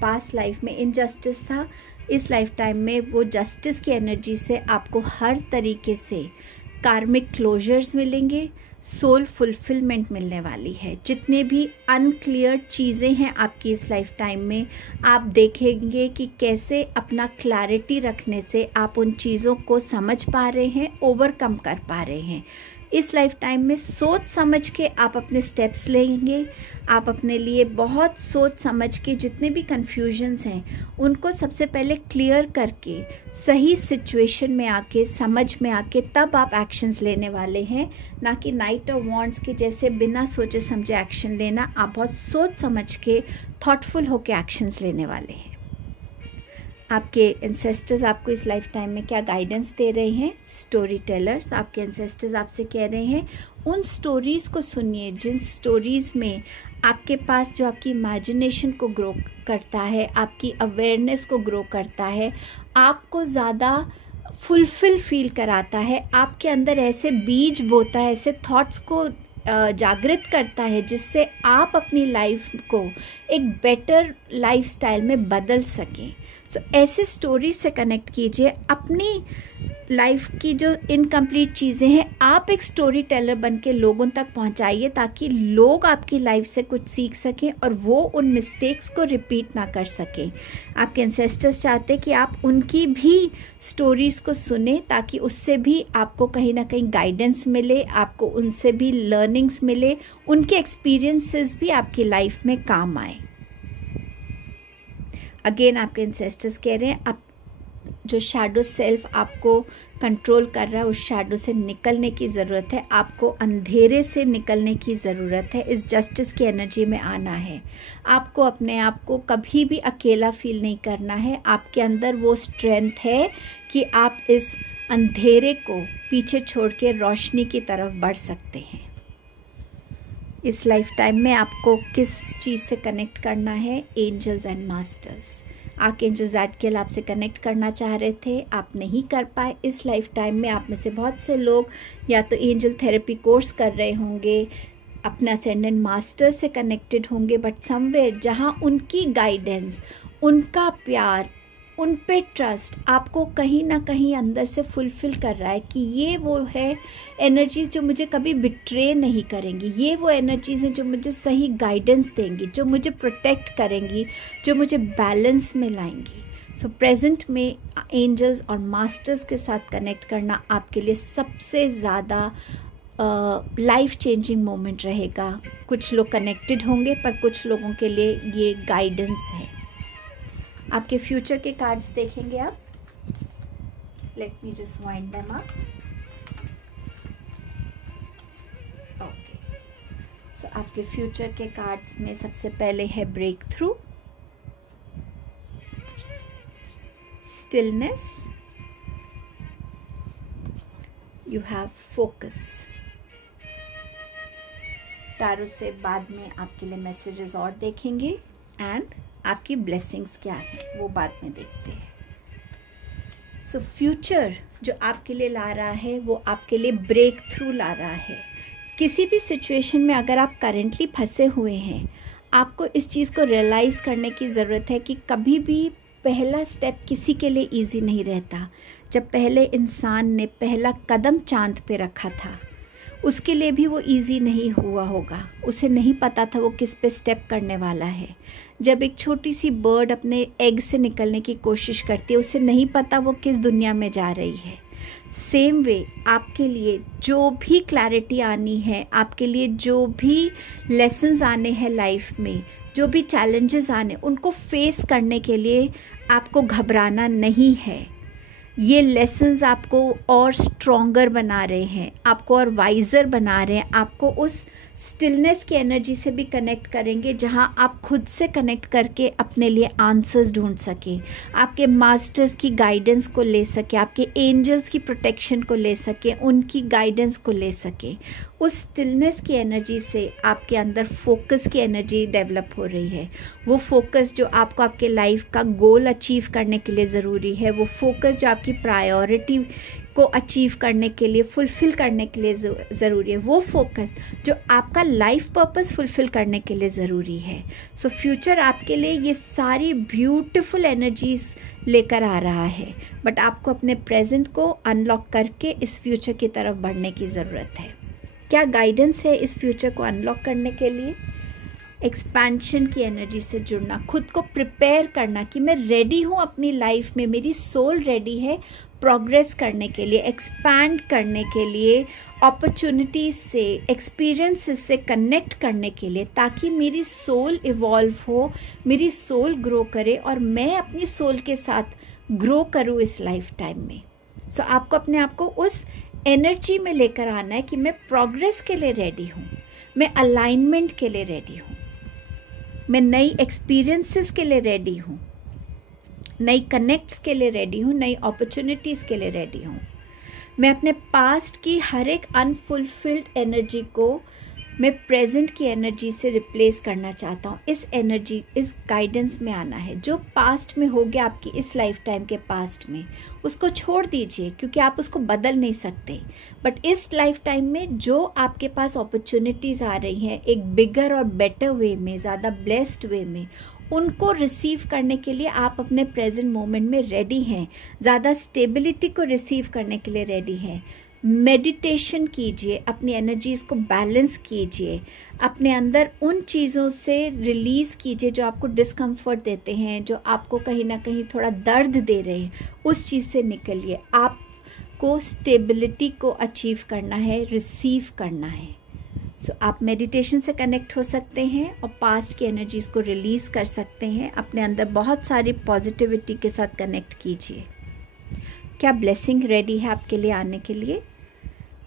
पास्ट लाइफ में इनजस्टिस था, इस लाइफ टाइम में वो जस्टिस की एनर्जी से आपको हर तरीके से कार्मिक क्लोजर्स मिलेंगे, सोल फुलफिलमेंट मिलने वाली है। जितने भी अनक्लियर चीज़ें हैं आपकी इस लाइफ टाइम में, आप देखेंगे कि कैसे अपना क्लैरिटी रखने से आप उन चीज़ों को समझ पा रहे हैं, ओवरकम कर पा रहे हैं। इस लाइफ टाइम में सोच समझ के आप अपने स्टेप्स लेंगे। आप अपने लिए बहुत सोच समझ के जितने भी कन्फ्यूजन्स हैं उनको सबसे पहले क्लियर करके सही सिचुएशन में आके, समझ में आके, तब आप एक्शंस लेने वाले हैं, ना कि नाइट ऑफ वॉन्ड्स के जैसे बिना सोचे समझे एक्शन लेना। आप बहुत सोच समझ के, थॉटफुल होके एक्शंस लेने वाले हैं। आपके एंसेस्टर्स आपको इस लाइफ टाइम में क्या गाइडेंस दे रहे हैं? स्टोरी टेलर्स, आपके एंसेस्टर्स आपसे कह रहे हैं उन स्टोरीज़ को सुनिए जिन स्टोरीज़ में आपके पास जो आपकी इमेजिनेशन को ग्रो करता है, आपकी अवेयरनेस को ग्रो करता है, आपको ज़्यादा फुलफिल फील कराता है, आपके अंदर ऐसे बीज बोता है, ऐसे थॉट्स को जागृत करता है जिससे आप अपनी लाइफ को एक बेटर लाइफस्टाइल में बदल सकें। सो ऐसे स्टोरी से कनेक्ट कीजिए। अपनी लाइफ की जो इनकम्प्लीट चीज़ें हैं आप एक स्टोरी टेलर बन के लोगों तक पहुंचाइए, ताकि लोग आपकी लाइफ से कुछ सीख सकें और वो उन मिस्टेक्स को रिपीट ना कर सकें। आपके एंसेस्टर्स चाहते कि आप उनकी भी स्टोरीज़ को सुने, ताकि उससे भी आपको कहीं ना कहीं गाइडेंस मिले, आपको उनसे भी लर्निंग्स मिले, उनके एक्सपीरियंसेस भी आपकी लाइफ में काम आए। अगेन आपके एंसेस्टर्स कह रहे हैं आप जो शैडो सेल्फ आपको कंट्रोल कर रहा है उस शैडो से निकलने की ज़रूरत है, आपको अंधेरे से निकलने की ज़रूरत है, इस जस्टिस की एनर्जी में आना है। आपको अपने आप को कभी भी अकेला फील नहीं करना है, आपके अंदर वो स्ट्रेंथ है कि आप इस अंधेरे को पीछे छोड़ के रोशनी की तरफ बढ़ सकते हैं। इस लाइफ टाइम में आपको किस चीज़ से कनेक्ट करना है? Angels and masters. Archangel Zadkiel आपसे कनेक्ट करना चाह रहे थे, आप नहीं कर पाए। इस लाइफ टाइम में आप में से बहुत से लोग या तो एंजल थेरेपी कोर्स कर रहे होंगे, अपना असेंडेंट मास्टर से कनेक्टेड होंगे, बट समवेयर जहाँ उनकी गाइडेंस, उनका प्यार, उन पे ट्रस्ट आपको कहीं ना कहीं अंदर से फुलफ़िल कर रहा है कि ये वो है एनर्जीज़ जो मुझे कभी बिट्रे नहीं करेंगी, ये वो एनर्जीज़ हैं जो मुझे सही गाइडेंस देंगी, जो मुझे प्रोटेक्ट करेंगी, जो मुझे बैलेंस में लाएंगी। सो प्रेजेंट में एंजल्स और मास्टर्स के साथ कनेक्ट करना आपके लिए सबसे ज़्यादा लाइफ चेंजिंग मोमेंट रहेगा। कुछ लोग कनेक्टेड होंगे पर कुछ लोगों के लिए ये गाइडेंस है। आपके फ्यूचर के कार्ड्स देखेंगे आप। Let me just wind them up. Okay, so आपके फ्यूचर के कार्ड्स में सबसे पहले है breakthrough, stillness, you have focus. Tarot से बाद में आपके लिए मैसेजेस और देखेंगे एंड आपकी ब्लेसिंग्स क्या है वो बाद में देखते हैं। सो फ्यूचर जो आपके लिए ला रहा है वो आपके लिए ब्रेक थ्रू ला रहा है। किसी भी सिचुएशन में अगर आप करेंटली फंसे हुए हैं, आपको इस चीज़ को रियलाइज़ करने की ज़रूरत है कि कभी भी पहला स्टेप किसी के लिए इजी नहीं रहता। जब पहले इंसान ने पहला कदम चांद पे रखा था, उसके लिए भी वो इजी नहीं हुआ होगा, उसे नहीं पता था वो किस पे स्टेप करने वाला है। जब एक छोटी सी बर्ड अपने एग से निकलने की कोशिश करती है, उसे नहीं पता वो किस दुनिया में जा रही है। सेम वे आपके लिए जो भी क्लैरिटी आनी है, आपके लिए जो भी लेसन्स आने हैं लाइफ में, जो भी चैलेंजेस आने, उनको फेस करने के लिए आपको घबराना नहीं है। ये लेसन्स आपको और स्ट्रॉन्गर बना रहे हैं, आपको और वाइज़र बना रहे हैं, आपको उस स्टिलनेस की एनर्जी से भी कनेक्ट करेंगे जहां आप खुद से कनेक्ट करके अपने लिए आंसर्स ढूंढ सकें, आपके मास्टर्स की गाइडेंस को ले सकें, आपके एंजल्स की प्रोटेक्शन को ले सकें, उनकी गाइडेंस को ले सकें। उस स्टिलनेस की एनर्जी से आपके अंदर फोकस की एनर्जी डेवलप हो रही है। वो फोकस जो आपको आपके लाइफ का गोल अचीव करने के लिए ज़रूरी है, वो फोकस जो आपकी प्रायोरिटी को अचीव करने के लिए, फुलफ़िल करने के लिए ज़रूरी है, वो फोकस जो आपका लाइफ पर्पस फुलफ़िल करने के लिए ज़रूरी है। सो फ्यूचर आपके लिए ये सारी ब्यूटीफुल एनर्जीज़ लेकर आ रहा है, बट आपको अपने प्रेजेंट को अनलॉक करके इस फ्यूचर की तरफ बढ़ने की ज़रूरत है। क्या गाइडेंस है इस फ्यूचर को अनलॉक करने के लिए? एक्सपेंशन की एनर्जी से जुड़ना, खुद को प्रिपेयर करना कि मैं रेडी हूँ अपनी लाइफ में, मेरी सोल रेडी है प्रोग्रेस करने के लिए, एक्सपैंड करने के लिए, अपॉर्चुनिटीज़ से, एक्सपीरियंसेस से कनेक्ट करने के लिए, ताकि मेरी सोल इवॉल्व हो, मेरी सोल ग्रो करे और मैं अपनी सोल के साथ ग्रो करूँ इस लाइफ टाइम में। सो आपको अपने आप को उस एनर्जी में लेकर आना है कि मैं प्रोग्रेस के लिए रेडी हूँ, मैं अलाइनमेंट के लिए रेडी हूँ, मैं नई एक्सपीरियंसेस के लिए रेडी हूँ, नई कनेक्ट्स के लिए रेडी हूँ, नई अपॉर्चुनिटीज़ के लिए रेडी हूँ। मैं अपने पास्ट की हर एक अनफुलफिल्ड एनर्जी को मैं प्रेजेंट की एनर्जी से रिप्लेस करना चाहता हूँ। इस एनर्जी, इस गाइडेंस में आना है। जो पास्ट में हो गया आपकी इस लाइफ टाइम के पास्ट में, उसको छोड़ दीजिए क्योंकि आप उसको बदल नहीं सकते। बट इस लाइफ टाइम में जो आपके पास अपॉर्चुनिटीज़ आ रही हैं एक बिगर और बेटर वे में, ज़्यादा ब्लेस्ड वे में, उनको रिसीव करने के लिए आप अपने प्रेजेंट मोमेंट में रेडी हैं, ज़्यादा स्टेबिलिटी को रिसीव करने के लिए रेडी हैं। मेडिटेशन कीजिए, अपनी एनर्जीज़ को बैलेंस कीजिए, अपने अंदर उन चीज़ों से रिलीज़ कीजिए जो आपको डिस्कम्फर्ट देते हैं, जो आपको कहीं ना कहीं थोड़ा दर्द दे रहे हैं, उस चीज़ से निकलिए। आपको स्टेबिलिटी को अचीव करना है, रिसीव करना है। सो आप मेडिटेशन से कनेक्ट हो सकते हैं और पास्ट की एनर्जीज़ को रिलीज़ कर सकते हैं। अपने अंदर बहुत सारी पॉजिटिविटी के साथ कनेक्ट कीजिए। क्या ब्लेसिंग रेडी है आपके लिए आने के लिए?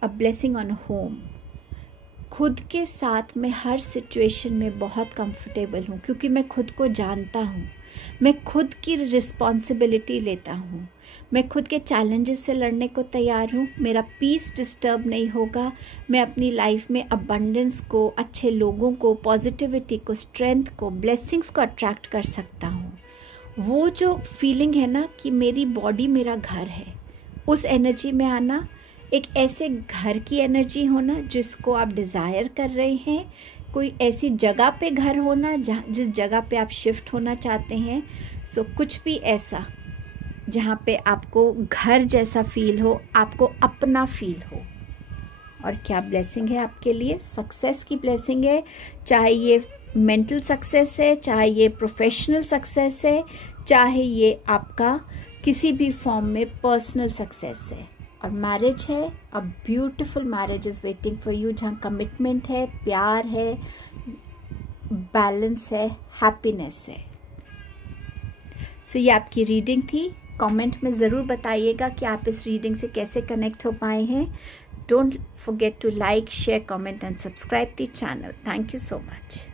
A blessing on home. खुद के साथ मैं हर सिचुएशन में बहुत कंफर्टेबल हूँ, क्योंकि मैं खुद को जानता हूँ, मैं खुद की रिस्पॉन्सिबिलिटी लेता हूँ, मैं खुद के चैलेंजेस से लड़ने को तैयार हूँ। मेरा पीस डिस्टर्ब नहीं होगा। मैं अपनी लाइफ में अबंडेंस को, अच्छे लोगों को, पॉजिटिविटी को, स्ट्रेंथ को, ब्लेसिंग्स को अट्रैक्ट कर सकता हूँ। वो जो फीलिंग है ना कि मेरी बॉडी मेरा घर है, उस एनर्जी में आना, एक ऐसे घर की एनर्जी होना जिसको आप डिज़ायर कर रहे हैं, कोई ऐसी जगह पे घर होना जिस जगह पे आप शिफ्ट होना चाहते हैं। सो कुछ भी ऐसा जहाँ पे आपको घर जैसा फील हो, आपको अपना फील हो। और क्या ब्लेसिंग है आपके लिए? सक्सेस की ब्लेसिंग है, चाहे ये मेंटल सक्सेस है, चाहे ये प्रोफेशनल सक्सेस है, चाहे ये आपका किसी भी फॉर्म में पर्सनल सक्सेस है। और मैरिज है, a beautiful marriage is waiting for you, जहाँ कमिटमेंट है, प्यार है, बैलेंस है, हैप्पीनेस है। सो ये आपकी रीडिंग थी। कमेंट में ज़रूर बताइएगा कि आप इस रीडिंग से कैसे कनेक्ट हो पाए हैं। Don't forget to like, share, comment and subscribe the channel. Thank you so much.